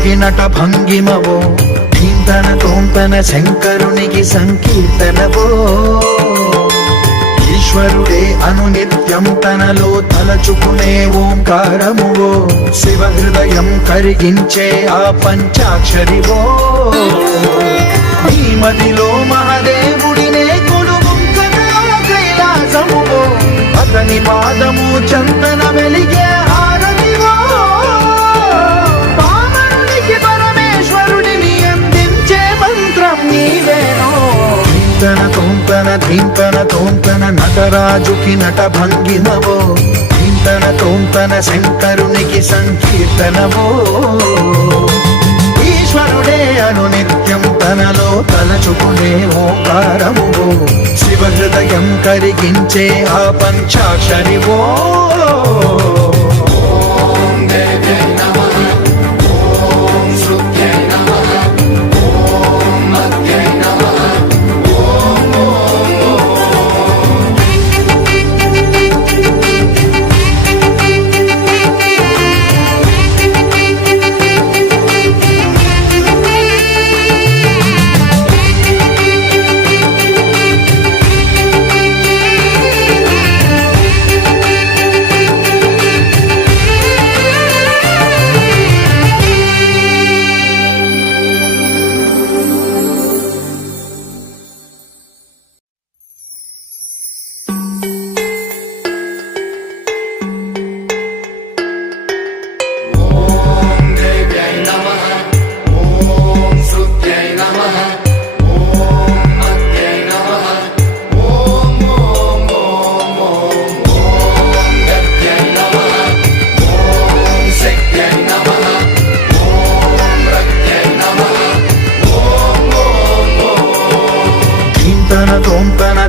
నటరాజుకి నట భంగిమవో ధీంతన తోంతన శంకరునికి సంకీర్తనవో ఈశ్వరుడే అనునిత్యం తనలో తలచుకునే ఓంకారమువో శివ హృదయం కరిగించే ఆ పంచాక్షరివో నీ మదిలో మహాదేవుడినే కొలువుంచగా కైలాసమువో అతని పాదము చందన వెలిగే హారతివో పామరునికి పరమేశ్వరుడిని అందించే మంత్రం నీవేనో ధీంతన తోంతన ధీంతన తోంతన నటరాజుకి నట భంగిమవో ధీంతన తోంతన శంకరునికి సంకీర్తనవో ఈశ్వరుడే అనునిత్యం తనలో తలచుకునే ఓంకారమువో శివ హృదయం కరిగించే ఆ పంచాక్షరివో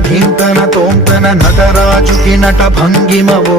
ధీంతన తోంతన నటరాజుకి నట భంగిమవో